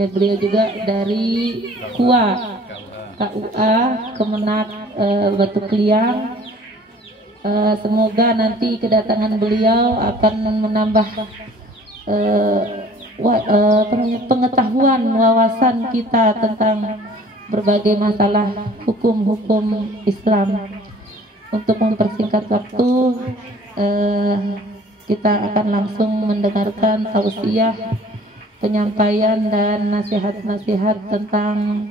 Ya, beliau juga dari KUA, KUA Kemenak Batu Kliang. Semoga nanti kedatangan beliau akan menambah pengetahuan, wawasan kita tentang berbagai masalah hukum-hukum Islam. Untuk mempersingkat waktu, kita akan langsung mendengarkan tausiah, penyampaian dan nasihat-nasihat tentang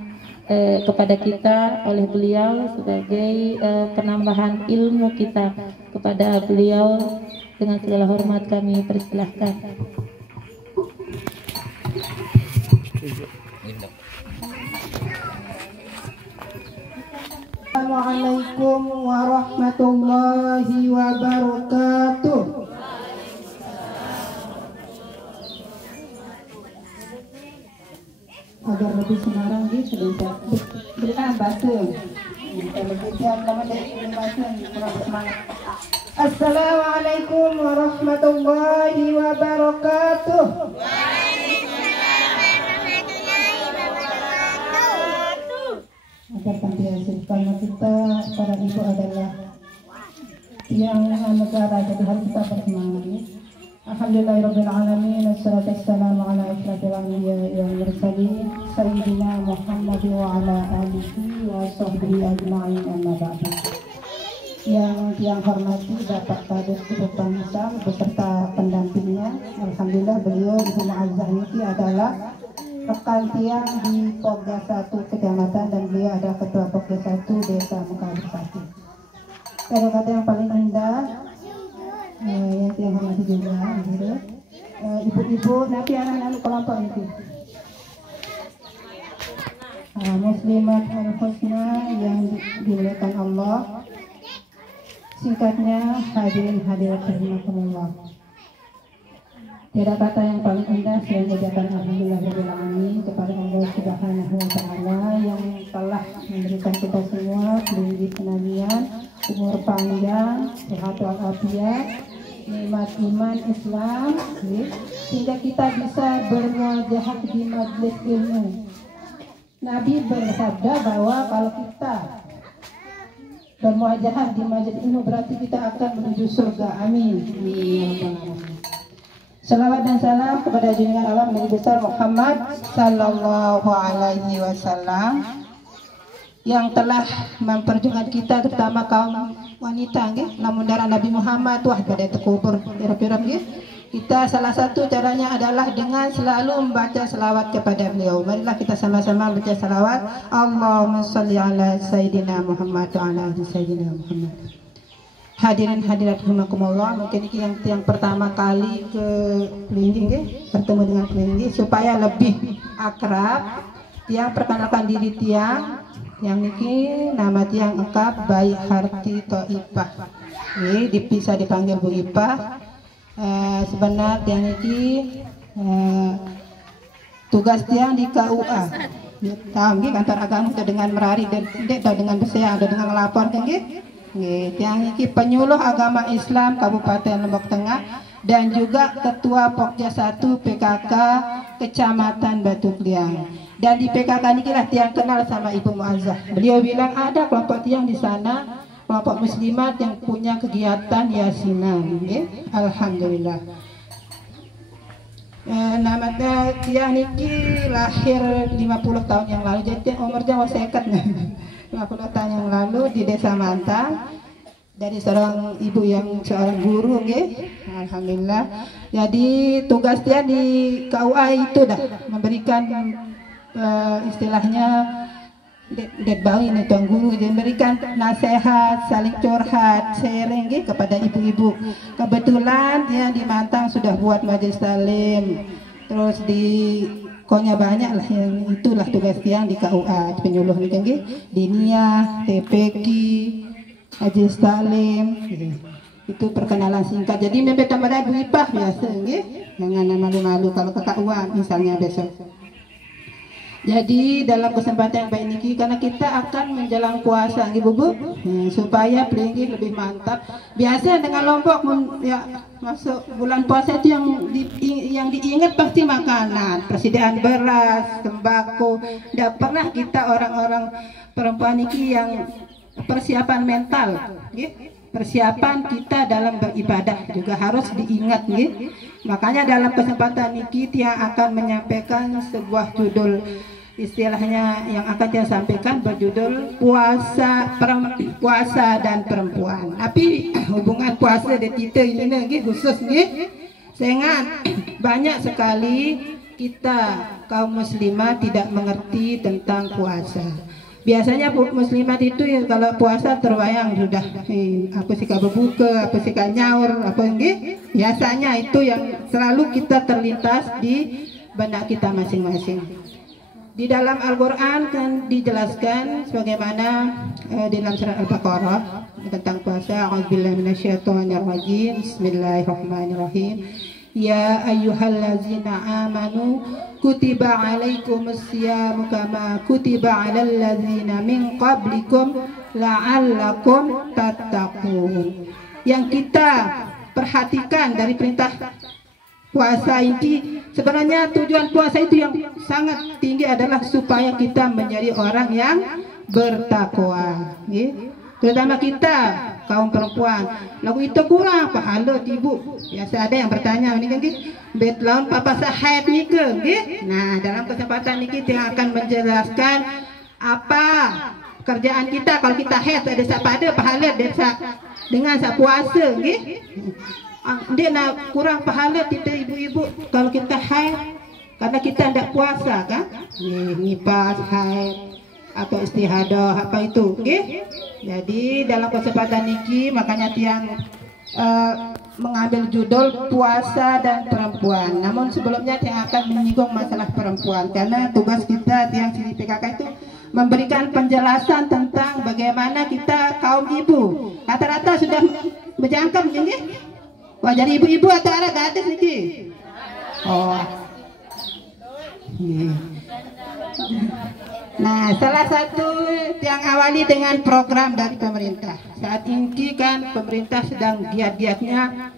kepada kita oleh beliau sebagai penambahan ilmu kita. Kepada beliau dengan segala hormat kami persilahkan. Assalamualaikum warahmatullahi wabarakatuh. Agar lebih senarang gitu dan berikan bahasa. Assalamualaikum warahmatullahi wabarakatuh. Agar senantiasa karena kita para ibu adalah yang negara, jadi harus kita bersemangat. Alhamdulillahirrabbilalamin. Assalatu wassalamu ala asyrafil anbiya'i wal mursalin sayyidina Muhammad wa ala alihi wa sahbihi ajma'in, amma ba'du. Yang hormati Bapak Kadus Gubernur Bangsa beserta pendampingnya, alhamdulillah beliau Ibu Muazzah Niki adalah rekan tiang di Pokja 1 Kecamatan dan beliau ada Ketua Pokja 1 Desa Mukabir 1. Kata-kata yang paling indah yang hormati juga, ibu-ibu, nanti anak-anak kelompok itu muslimat al-husna yang dimuliakan Allah, singkatnya hadirin hadirat rahimakumullah. Tiada kata yang paling indah selain ucapan alhamdulillahirrahmanirrahim kepada Allah Subhanahu wa Ta'ala yang telah memberikan kita semua tinggi kenabian, umur panjang, sehat walafiat, nikmat iman Islam, sehingga kita bisa bermuajahat di majlis ilmu. Nabi bersabda bahwa kalau kita bermuajahat di majlis ilmu berarti kita akan menuju surga. Amin. Salawat dan salam kepada junjungan Allah Nabi besar Muhammad sallallahu alaihi wasallam yang telah memperjuangkan kita, terutama kaum wanita, namun darah Nabi Muhammad wah pada terkubur pirap-pirap. Kita salah satu caranya adalah dengan selalu membaca selawat kepada beliau. Marilah kita sama-sama baca selawat. Allahumma sholli ala sayyidina Muhammad wa ala ali sayyidina Muhammad. Hadirin hadirat rahimakumullah, mungkin ini yang pertama kali ke Pelinggi, bertemu dengan Pelinggi supaya lebih akrab. Tiang perkenalkan diri tiang. Yang niki nama tiang lengkap Bayi Harti Thoifah. Ini bisa dipanggil Bu Ipah. Sebenarnya tiang niki tugas tiang di KUA. Tahu nggih kantor agama dengan merari dan dengan berseang dengan melapor nggih. Tiang niki penyuluh agama Islam Kabupaten Lombok Tengah dan juga Ketua Pokja 1 PKK Kecamatan Batu Kliang. Dan di PKK ini lah tiang kenal sama Ibu Muazzah. Beliau bilang ada kelompok tiang di sana, kelompok muslimat yang punya kegiatan yasinan. Alhamdulillah. Namanya tiang niki lahir 50 tahun yang lalu, jadi umurnya masih sekat 50 tahun yang lalu di Desa Mantang dari seorang ibu yang seorang guru, alhamdulillah. Jadi tugas dia di KUA itu dah memberikan istilahnya deadbawin itu guru, dia memberikan nasihat, saling curhat, sharing kepada ibu-ibu. Kebetulan dia di Mantang sudah buat majelis talim, terus di pokoknya banyak lah yang itulah tugas tiang di KUA, penyuluh nih Dinia, TPQ, majelis talim. Itu perkenalan singkat. Jadi membeda pada Bu Ipah biasa, jangan malu-malu kalau ke KUA misalnya besok. Jadi dalam kesempatan yang baik ini karena kita akan menjelang puasa Ibu Bu, supaya pelinggi lebih mantap. Biasa dengan Lombok ya masuk bulan puasa itu yang diingat pasti makanan, persediaan beras, sembako. Tidak pernah kita orang-orang perempuan ini yang persiapan mental, gitu. Persiapan kita dalam beribadah juga harus diingat, gitu. Makanya dalam kesempatan ini Tia akan menyampaikan sebuah judul, istilahnya yang akan Tia sampaikan berjudul puasa dan perempuan. Tapi hubungan puasa dan kita ini gitu, khusus gitu. Sehingga banyak sekali kita kaum muslimah tidak mengerti tentang puasa. Biasanya muslimat itu ya kalau puasa terbayang sudah apa sih berbuka, apa sih nyaur, apa enggak. Biasanya itu yang selalu kita terlintas di benak kita masing-masing. Di dalam Al-Qur'an kan dijelaskan sebagaimana di dalam surat Al-Baqarah tentang puasa. A'udzubillahi minasyaitonirrajim. Bismillahirrahmanirrahim. Ya ayyuhallazina amanu kutiba alaikumusyamu kama kutiba alal ladzina min qablikum la'allakum tattaqun. Yang kita perhatikan dari perintah puasa ini, sebenarnya tujuan puasa itu yang sangat tinggi adalah supaya kita menjadi orang yang bertakwa, terutama kita kaum perempuan. Lagu itu kurang pahala ibu. Biasa ada yang bertanya ini kan bet lawan papa sahib ni ke? Nah, dalam kesempatan ini kita akan menjelaskan apa kerjaan kita kalau kita haid ada pada pahala dengan sak puasa, dia nak kurang pahala kita ibu-ibu kalau kita haid karena kita tidak puasa kan? Nifas, haid atau istihadah apa itu, Jadi dalam kesempatan ini makanya Tiang mengambil judul puasa dan perempuan. Namun sebelumnya Tiang akan menyinggung masalah perempuan karena tugas kita Tiang di PKK itu memberikan penjelasan tentang bagaimana kita kaum ibu. Rata-rata sudah berjangkam ini. Wah, jadi ibu-ibu atau ada gadis ini? Oh. Nah, salah satu yang awali dengan program dari pemerintah. Saat ini kan pemerintah sedang giat-giatnya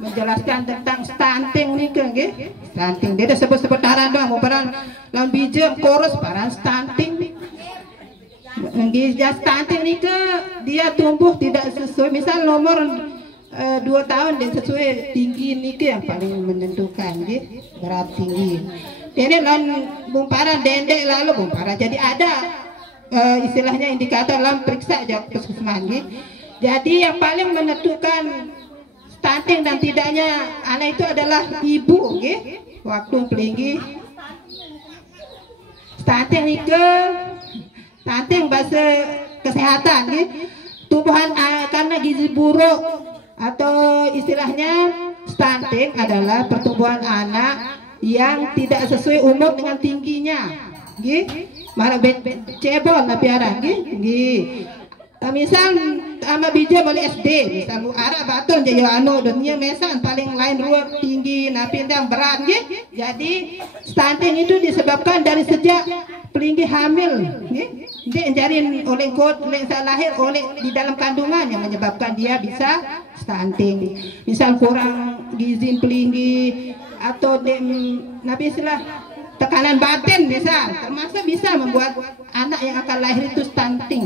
menjelaskan tentang stunting nih kan, stunting. Dia dah sebut-sebut taran doang, mau peran lawan bijem chorus paran stunting. Stunting nih ke dia tumbuh tidak sesuai. Misal nomor 2 tahun dia sesuai tinggi nih ke yang paling menentukan, berat tinggi. Ini lawan bumparan dendek lalu bumparan. Jadi ada istilahnya indikator dalam periksa aja puskesmas. Jadi yang paling menentukan stunting dan tidaknya anak itu adalah ibu, waktu pelinggi. Stunting itu stunting bahasa kesehatan, tumbuhan karena gizi buruk atau istilahnya stunting adalah pertumbuhan anak yang tidak sesuai umur dengan tingginya, malah cebol na piara, misal ama bija boleh SD, misal bu arah baton jadi anu dunia mesan paling lain ruang tinggi, napi yang berat, jadi stunting itu disebabkan dari sejak pelinggi hamil, dia jarin oleh kod lahir oleh di dalam kandungan yang menyebabkan dia bisa stunting. Misal kurang gizi pelinggi atau nabi istilah tekanan batin misal, termasuk bisa membuat anak yang akan lahir itu stunting.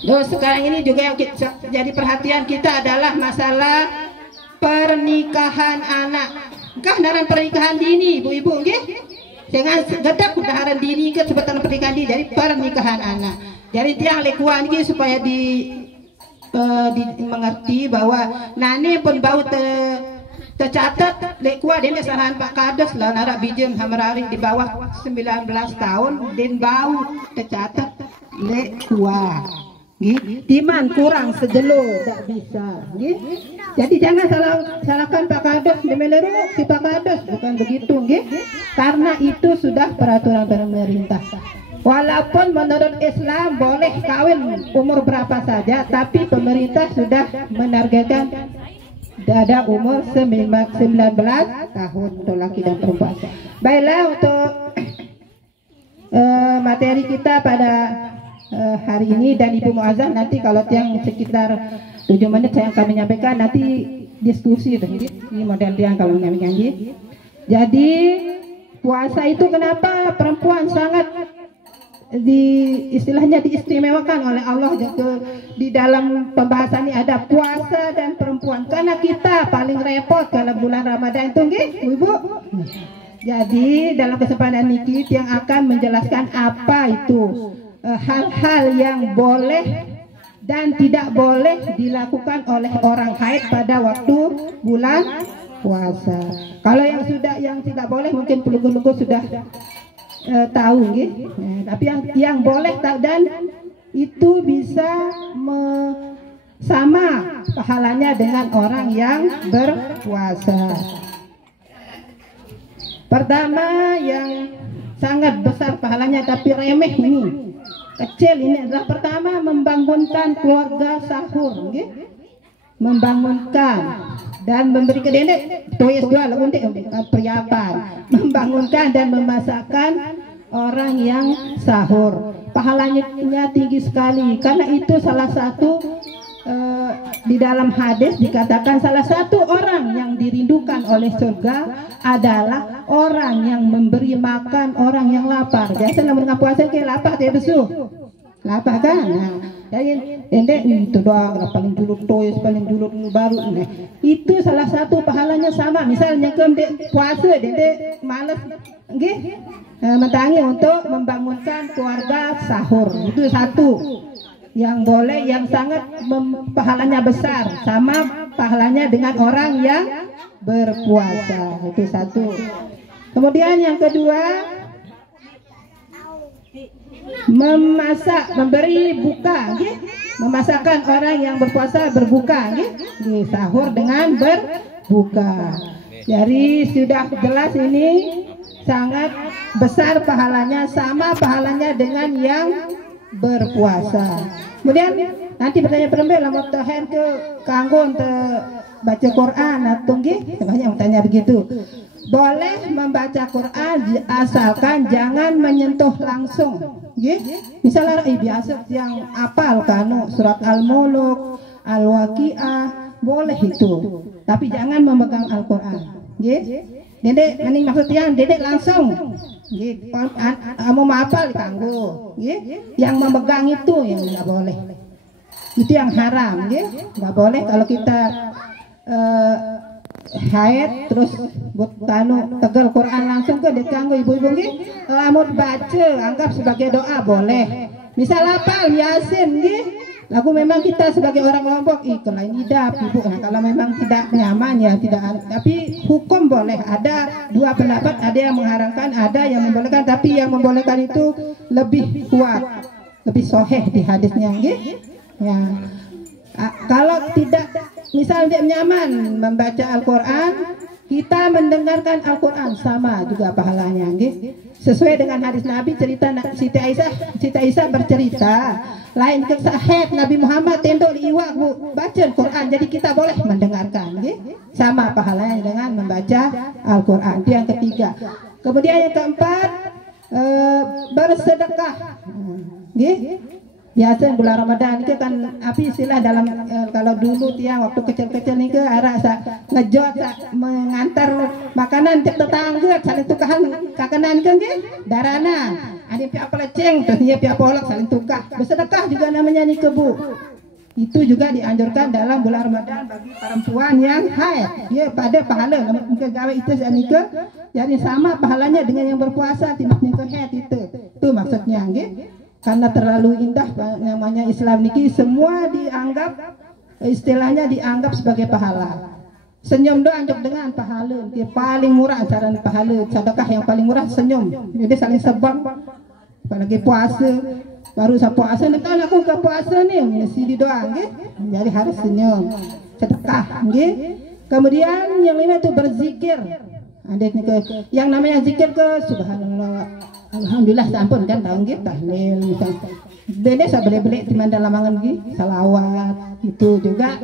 Terus sekarang ini juga yang jadi perhatian kita adalah masalah pernikahan anak. Dalam pernikahan dini, ibu-ibu, dengan gedap pernikahan dini ke sebetulnya pernikahan dini dari pernikahan anak. Jadi tiang lekuan ini supaya mengerti bahwa nani pun bau tercatat lekua dia saran Pak Kades lah narak bijem hamarari di bawah 19 tahun dan bau tercatat lekua. Timan kurang sejelo tak bisa. Jadi jangan salahkan Pak Kades, demeleru si Pak Kades, bukan begitu, karena itu sudah peraturan pemerintah. Walaupun menurut Islam boleh kawin umur berapa saja, tapi pemerintah sudah menargetkan ada umur 19 tahun untuk laki dan perempuan. Baiklah, untuk materi kita pada hari ini, dan Ibu Muazzam nanti kalau yang sekitar 7 menit saya akan menyampaikan, nanti diskusi ini model yang kalau menyampaikan. Jadi puasa itu kenapa perempuan sangat istilahnya diistimewakan oleh Allah. Di dalam pembahasan ini ada puasa dan perempuan, karena kita paling repot kalau bulan Ramadan itu, Ibu. Jadi dalam kesempatan ini yang akan menjelaskan apa itu hal-hal yang boleh dan tidak boleh dilakukan oleh orang haid pada waktu bulan puasa. Kalau yang tidak boleh mungkin pelukul-pelukul sudah tahu, tapi yang boleh dan itu bisa sama pahalanya dengan orang yang berpuasa. Pertama yang sangat besar pahalanya tapi remeh ini, kecil ini adalah pertama membangunkan keluarga sahur, membangunkan dan memberi ke dedek toyes dua untuk persiapan, membangunkan dan memasakkan orang yang sahur. Pahalanya tinggi sekali, karena itu salah satu di dalam hadis dikatakan salah satu orang yang dirindukan oleh surga adalah orang yang memberi makan orang yang lapar. Biasa dengan puasa ke lapar dia besu, lapar kan? Nah, jadi itu doang paling dulu toys, paling dulu baru. Nah, itu salah satu pahalanya sama. Misalnya ke puasa dia malas, mentangi untuk membangunkan keluarga sahur. Itu satu yang boleh, yang sangat pahalanya besar, sama pahalanya dengan orang yang berpuasa. Itu satu. Kemudian yang kedua, memasak, memberi buka, memasakkan orang yang berpuasa berbuka, di sahur dengan berbuka. Jadi sudah jelas ini sangat besar pahalanya, sama pahalanya dengan yang berpuasa. Kemudian nanti pertanyaan mau tahan ke kanggo untuk baca Quran atau banyak tanya begitu. Boleh membaca Quran asalkan jangan menyentuh langsung. Misalnya biasa yang apal kanu surat Al-Muluk, Al-Waqiah, boleh itu. Tapi jangan memegang Al-Quran. Dedek ini maksudnya dedek langsung mau mapal kanggo, yang memegang itu yang nggak boleh, itu yang haram, nggak boleh. Kalau kita haid terus buat tegal Quran langsung ke dekanggo ibu-ibu, mau baca anggap sebagai doa boleh. Misal apal Yasin, lagu memang kita sebagai orang Lombok lain hidup ibu. Nah, kalau memang tidak nyaman ya tidak, tapi hukum boleh. Ada dua pendapat, ada yang mengharamkan, ada yang membolehkan, tapi yang membolehkan itu lebih kuat, lebih soheh di hadisnya, ya. Kalau tidak, misal dia nyaman membaca Al-Quran, kita mendengarkan Al-Quran sama juga pahalanya, sesuai dengan hadis Nabi. Cerita Siti Aisyah bercerita, lain kesahid Nabi Muhammad tendok di iwak baca Al-Quran, jadi kita boleh mendengarkan, sama pahalanya dengan membaca Al-Quran. Itu yang ketiga. Kemudian yang keempat, bersedekah. Biasa bulan Ramadan itu kan api istilah dalam kalau dulu tiang waktu kecil-kecil nih ke arah ngejot mengantar makanan ke tetangga, saling tukahan kakanan kan darana, ada pihak peleceng terus dia pihak polak saling tukar. Bersedekah juga namanya nih ke Bu. Itu juga dianjurkan dalam bulan Ramadan bagi perempuan yang haid, pada pahala mungkin gawe itu jadi sama pahalanya dengan yang berpuasa tidak ke haid itu maksudnya, karena terlalu indah namanya Islam niki, semua dianggap istilahnya dianggap sebagai pahala. Senyum doa anjok dengan pahala, paling murah cara pahala sedekah yang paling murah senyum. Jadi saling sebab apalagi puasa, baru saya puasa kan aku ke puasa nih mesti didoa, jadi harus senyum sedekah, Kemudian yang lima itu berzikir. Ada yang namanya zikir ke subhanallah, alhamdulillah, sampun kan tahu tahlil misalnya. Beda saya beli-beli di mandalamangan salawat, itu juga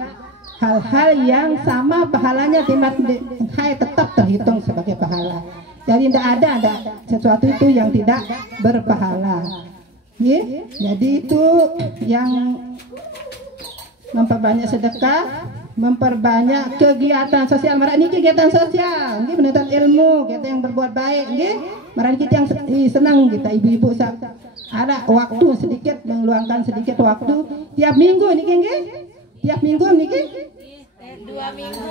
hal-hal yang sama pahalanya timat hai tetap terhitung sebagai pahala. Jadi tidak ada sesuatu itu yang tidak berpahala. Jadi itu yang memperbanyak sedekah, memperbanyak kegiatan sosial. Marah ini kegiatan sosial, ini menuntut ilmu, kita yang berbuat baik, marah kita yang senang, kita ibu-ibu ada waktu sedikit, meluangkan sedikit waktu tiap minggu nih, tiap minggu nih, 2 minggu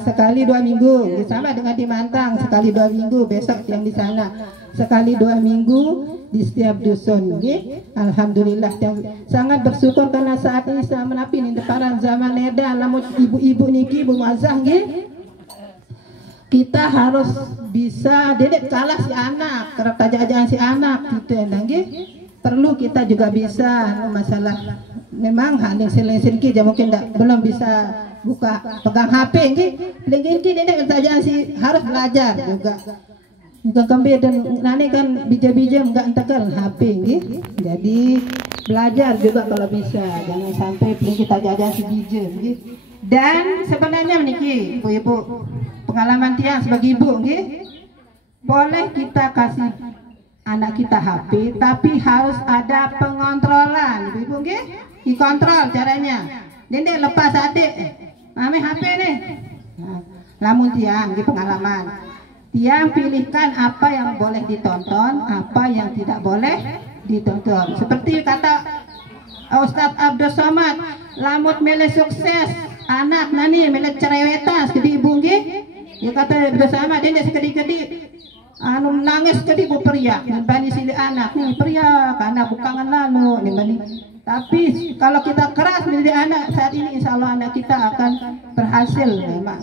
sekali 2 minggu, sama dengan di Mantang, sekali 2 minggu, besok yang di sana sekali 2 minggu di setiap dusun. Alhamdulillah, sangat bersyukur karena saat ini saya menapi di depan zaman edan, namun ibu-ibu niki Bu Muazzah, kita harus bisa dedek kalah si anak, kerap tajaan si anak gitu ya, perlu kita juga bisa masalah memang hal yang selain ki mungkin belum bisa buka pegang HP lagi dedek tajaan si harus belajar juga. Bukan kembali dan nane kan bija-bija enggak entekan HP jadi belajar juga kalau bisa, jangan sampai kita jajan si bija. Dan sebenarnya niki ibu-ibu pengalaman tiang sebagai ibu boleh kita kasih anak kita HP tapi harus ada pengontrolan ibu-ibu dikontrol caranya. Dendek lepas adik mame HP nih, lamun tiang pengalaman tiang pilihkan apa yang boleh ditonton, apa yang tidak boleh ditonton. Seperti kata Ustadz Abdul Somad, lamut mele sukses anak nani mele cerewetas kedi ibu dia kata bersama dia sekedi-kedi anu nangis kedi bu periak nibani sili anak nih periak karena bukangan lalu nibani. Tapi kalau kita keras menjadi anak saat ini, insya Allah anak kita akan berhasil memang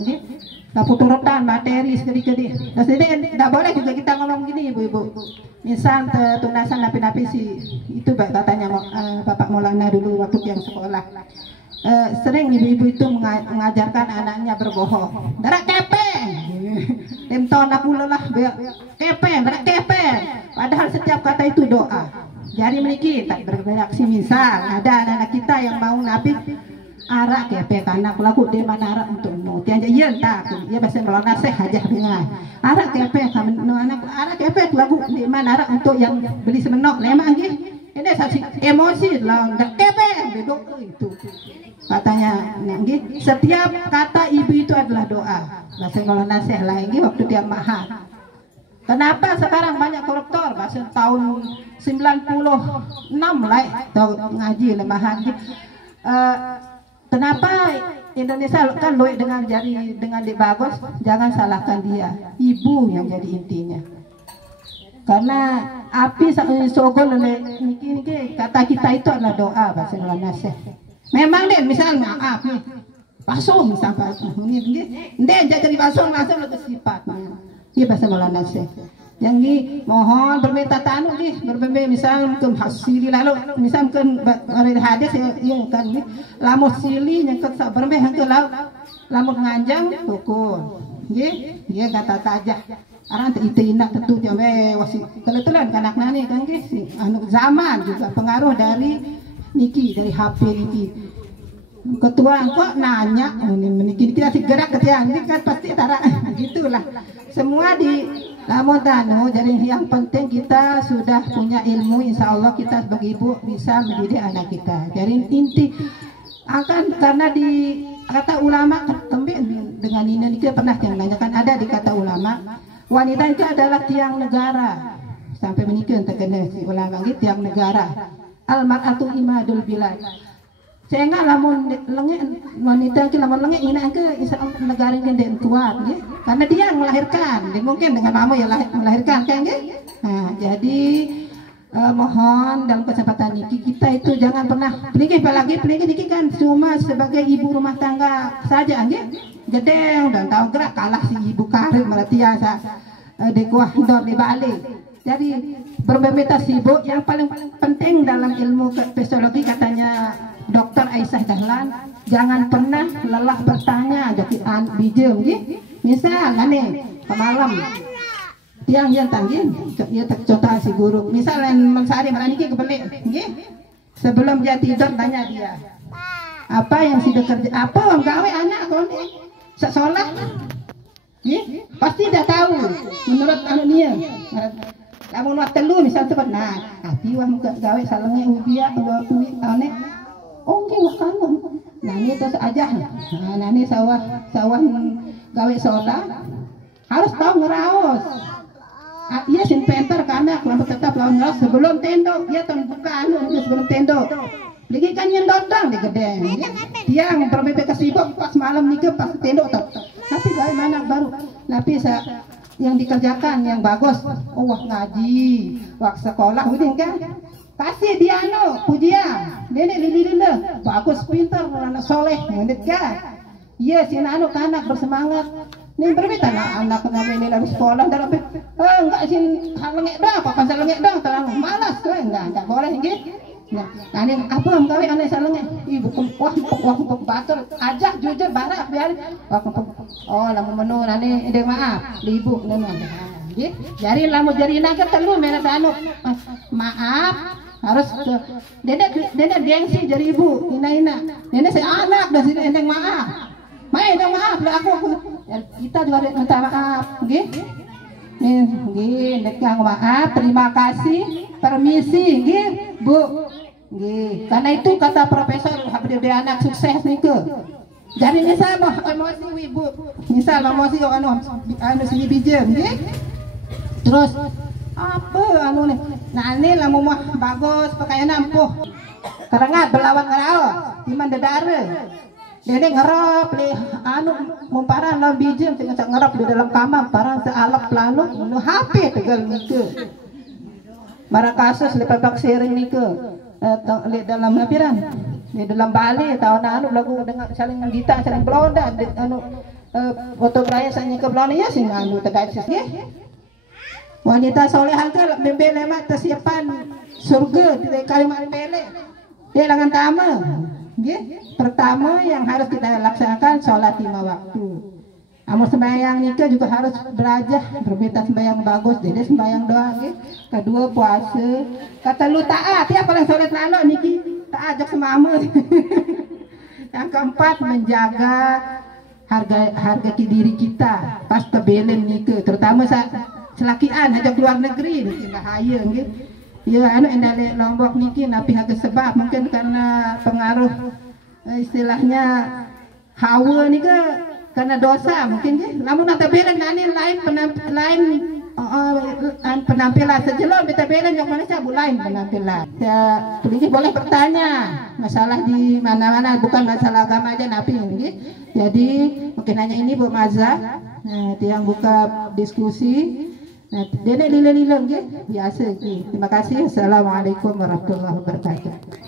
puturutan materi sedikit-sedikit. Nah, jadi tidak boleh juga kita ngomong gini ibu-ibu. Misal tunasan napi-napi sih itu baik katanya Bapak Maulana dulu waktu yang sekolah. Sering ibu-ibu itu mengajarkan anaknya berbohong. Darat kepeng. Temton aku lelah kepeng, darat kepeng. Padahal setiap kata itu doa. Jadi memiliki tak bereaksi. Misal ada anak-anak kita yang mau napi arak kepek anak laku dia mana arak untuk mau tiang iya tak dia bahasa melona seh aja dengan arak kepek kami anak arak kepek laku di mana arak untuk yang beli semenok lemah ini saksi emosi lah kepek itu katanya setiap kata ibu itu adalah doa bahasa melona seh lah ini waktu dia mahal. Kenapa sekarang banyak koruptor bahasa tahun 96 lah ngaji lemahan kenapa Indonesia kan loik dengan jari dengan di bagus, jangan salahkan dia, ibu yang jadi intinya. Karena api sogol niki kata kita itu adalah doa bahasa Indonesia. Memang deh misal maaf nih, pasung misalkan ini jadi pasung langsung ke sifatnya. Iya bahasa Indonesia. Yang ini mohon berminta tanu berbeda misal ke hasili lalu misal ke hadis ya kan lamut sili yang ke berbeda ke lamut nganjang pukul dia kata tajah orang itu indah tentu jambe wasi kebetulan anak nani kan anu zaman juga pengaruh dari niki dari HP niki ketua kok nanya ini kita gerak ketiang ini kan pasti tara gitulah semua di namun tanu jadi yang penting kita sudah punya ilmu, insya Allah kita sebagai ibu bisa mendidik anak kita. Jadi inti akan karena di kata ulama dengan ini kita pernah yang nanyakan ada di kata ulama wanita itu adalah tiang negara sampai menikah terkena si ulama gitu tiang negara al-mar'atu imadul bilad. Sehingga lamun lengek wanita itu lamun lengek ini ke negara yang dia kuat karena dia yang melahirkan dia mungkin dengan mama yang melahirkan kan nah jadi mohon dalam kesempatan ini kita itu jangan pernah pelingin ini kan cuma sebagai ibu rumah tangga saja gedeng dan tahu gerak kalah si ibu karir melatiasa dekuah dor di Bali. Jadi berbeda sibuk yang paling penting dalam ilmu psikologi katanya Dokter Aisyah Dahlan, jangan pernah lelah bertanya jadi bijem misal nih kemalam tiang yang tanggin ya tercota si guru misal yang mensari merani kebelik sebelum dia tidur tanya dia apa yang sudah kerja apa gawe anak kau nih sekolah Pasti dah tahu menurut anu dia. Lamun wat telu misal cepat nah, tapi wah muka gawe salengnya ubia atau ubi ane. Oke wah kamu. Nah ini terus aja. Nah ini sawah gawe soda harus tahu ngeraos. Iya sin penter karena kelompok tetap lawan ngeraos sebelum tendo. Dia tahun buka anu sebelum tendo. Lagi kan yang dodang di gedeng. Tiang berbeda kesibuk pas malam nikah pas tendo tak. Tapi gawe mana baru. Tapi yang dikerjakan yang bagus. Oh wah ngaji, wah sekolah udah kan. Kasih dia anu pujian. Nenek lili bagus pintar anak soleh ngendit kan. Iya si anu anak bersemangat. Nih berbeda anak namanya lalu sekolah dalam enggak sih halengek dong, apa salengek dong terang malas enggak boleh gitu. Nah, ini apa yang gawe aneh salengnya? Ibu wah batur aja jujur barak biar oh lamun menu nani ide maaf ibu nana nggih jari lamun jari naga telu mena anu maaf harus dede gengsi jari ibu ina dede saya anak dan sini enteng maaf enteng maaf lah aku kita juga minta maaf nggih nggih ndek maaf terima kasih permisi nggih Bu. Nggih, karena itu kata Profesor Habib anak sukses nih ke. Jadi misal mau emosi ibu, misal emosi anu sini bijem, nggih. Terus apa anu nih? Nah ini lamu mah bagus pakaian ampuh. Karengat belawan ngeraos, iman dedare. Dede ngerap li anu mumparan lawan bijem tinggal ngerap di dalam kamar, parang sealap lalu nu HP tegal nike. Mara kasus lepabak sering nike. Dalam lapiran di dalam Bali tahun anu lagu dengan saling gitar saling beloda anu foto raya sanya ke belon ya sing anu tegak nggih wanita solehah ke membele mak tersiapan surga di kalimat bele dia dengan tama nggih pertama yang harus kita laksanakan salat 5 waktu. Amun sembahyang nikah juga harus belajar berbeda sembahyang bagus, jadi sembahyang doa gitu. Kedua puasa, kata lu taat ya paling soleh lalu niki taat jok semama. Yang keempat menjaga harga diri kita pas tebelen nikah, terutama selakian aja keluar negeri bahaya gitu. Ya anu endale Lombok niki napi harga sebab mungkin karena pengaruh istilahnya hawa nika karena dosa mungkin sih. Namun nanti belen nani lain penampilan sejelon kita belen yang mana sabu lain penampilan. Ya, ini boleh bertanya masalah di mana-mana bukan masalah agama aja napi gitu. Jadi mungkin hanya ini Bu Maza. Nah, yang buka diskusi. Nah, dene lile-lile gitu biasa gitu. Terima kasih. Assalamualaikum warahmatullahi wabarakatuh.